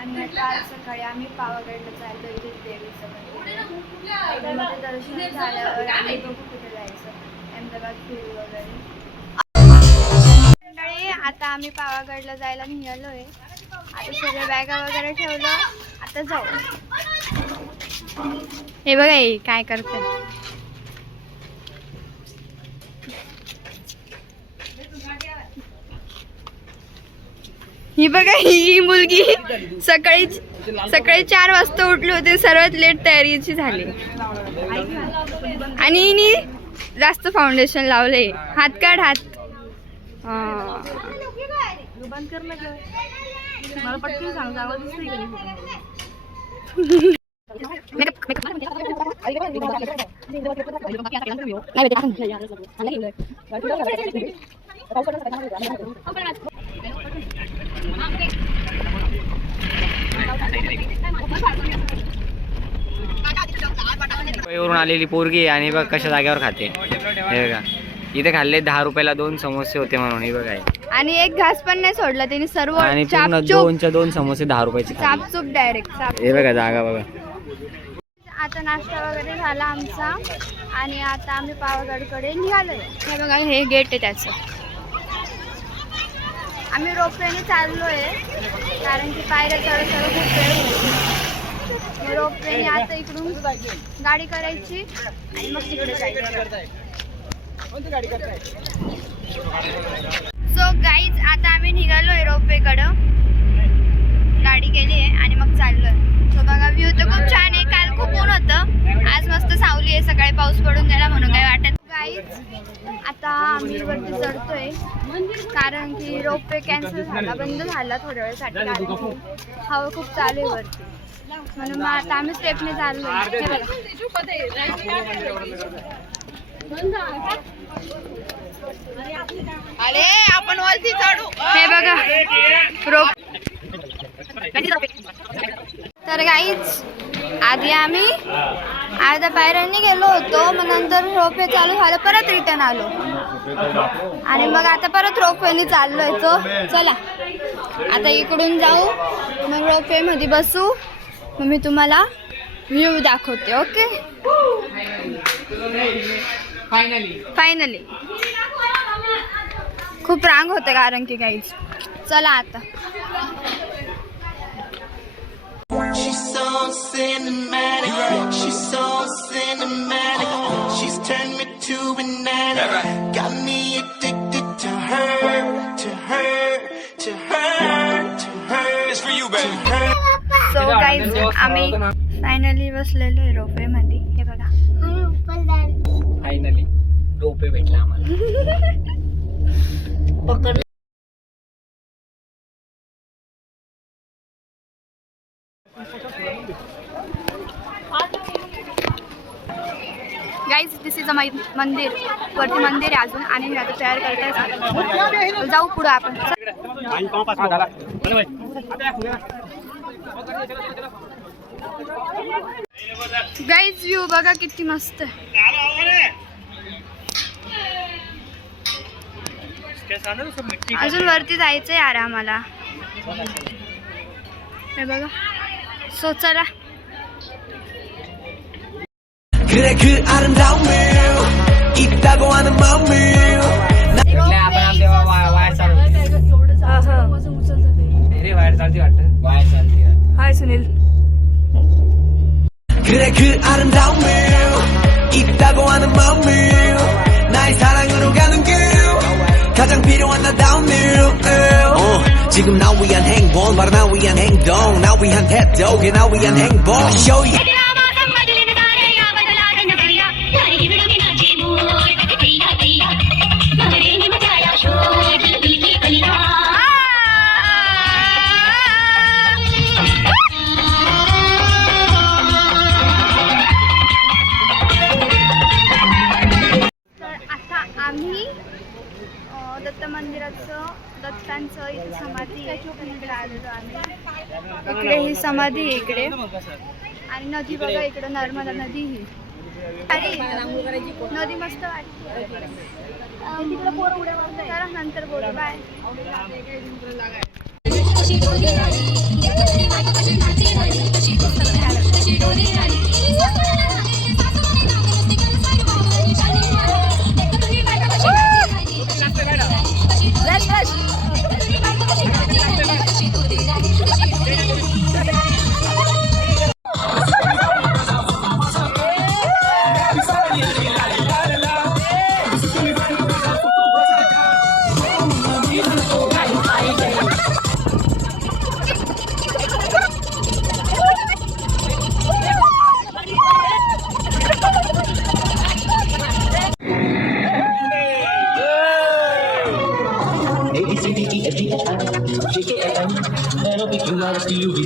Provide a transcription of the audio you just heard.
आणि आता आज सकाळी आम्ही पावागडला चाललो इथे देवीचं मध्ये दर्शन झाल्यावर आम्ही बघू कुठे जायचं अहमदाबाद फिरू वगैरे. आता आम्ही पावागडला जायला निघालोय. आता सगळे बॅगा वगैरे ठेवलं. आता जाऊ. हे बघा हे काय करते. ही बघा ही मुलगी सकाळी 4 वाजता उठली होती. सर्वात लेट तयारीची झाली आणि हिने जास्त फाउंडेशन लावले. हात काढ हात. बंद कर मला पटकन सांग जावं दिसतंय वरून आलेली पोरगी आणि बघ कशा जागेवर खाते. हे बघा इथे खाल्ले 10 रुपयाला 2 समोसे होते म्हणून. हे बघा आणि एक घास पण नाही सोडला त्यांनी. सर्व आणि पूर्ण 2 समोसे 10 रुपयाचे चापचूप डायरेक्ट. हे बघा जागा बघा. आता नाश्ता वगैरे झाला आमचा आणि आता आम्ही पावागडकडे निघालोय. हे बघा हे गेट आहे त्याचं. आम्ही रोपवेने चाललोय कारण की पायऱ्या चढत खूप वेळ होईल. रोपवेने आता इकडून गाडी करायची आणि मग तिकडे जायचं. सो गाईज आता आम्ही निघालोय रोपवेकडं. गाडी गेली आहे आणि मग चाललोय. सो बघा व्ह्यू तर खूप छान आहे. काल खूप ऊन होतं. आज मस्त सावली आहे. सकाळी पाऊस पडून गेला म्हणून काय वाटत. गाईज आता आम्ही वरती चढतोय कारण की रोपवे कॅन्सल झाला. बंद झाला थोड्या वेळासाठी कारण हवा खूप चालू आहे वरती म्हणून मग आता आम्ही स्टेपने चाललोय. अरे आपण वरती चढू. हे बघा रोप. तर गाईच आधी आम्ही अर्ध्या पायऱ्यांनी गेलो होतो. मग नंतर रोपवे चालू झालं. परत रिटर्न आलो आणि मग आता परत रोपवेने चाललोय. तो चला आता इकडून जाऊ मग रोपवे मध्ये बसू. मग मी तुम्हाला व्ह्यू दाखवते. ओके फायनली खूप रांग होते कारण की गाईज. चला आता. She's so cinematic. She's so cinematic. She's turned me to an addict. Got me addicted to her, to her, to her, to her. It's for you, baby. So guys आम्ही finally बसलेलो आहे ropeway मध्ये. हे बघा finally रोपे भेटला आम्हाला. Guys this is a मंदिर. वरती मंदिर आहे अजून आणि आता तयार करताय. जाऊ पुढे आपण. गाईज व्ह्यू बघा किती मस्त. अजून वरती जायचंय यार आम्हाला. हे बघा. सो चला. 그래 그 아름다움을 있다고 하는 마음을 हाय सुनील. 그래 그 아름다움을 있다고 하는 마음을 나의 사랑으로 가는 길 가장 필요한 나다운 일 지금 나 위한 행복 바로 나 위한 행동 나 위한 태도 그게 나 위한 행복 Show you दत्त मंदिराचं दत्तांचं इथे समाधी आहे. इकडे आलेलो आम्ही. इकडे ही समाधी आहे इकडे आणि नदी बघा इकडे नर्मदा नदी ही. अरे नदी मस्त वाटते. तिकडे पोरं उड्या मारताय. जरा नंतर बोलू. बाय. कशी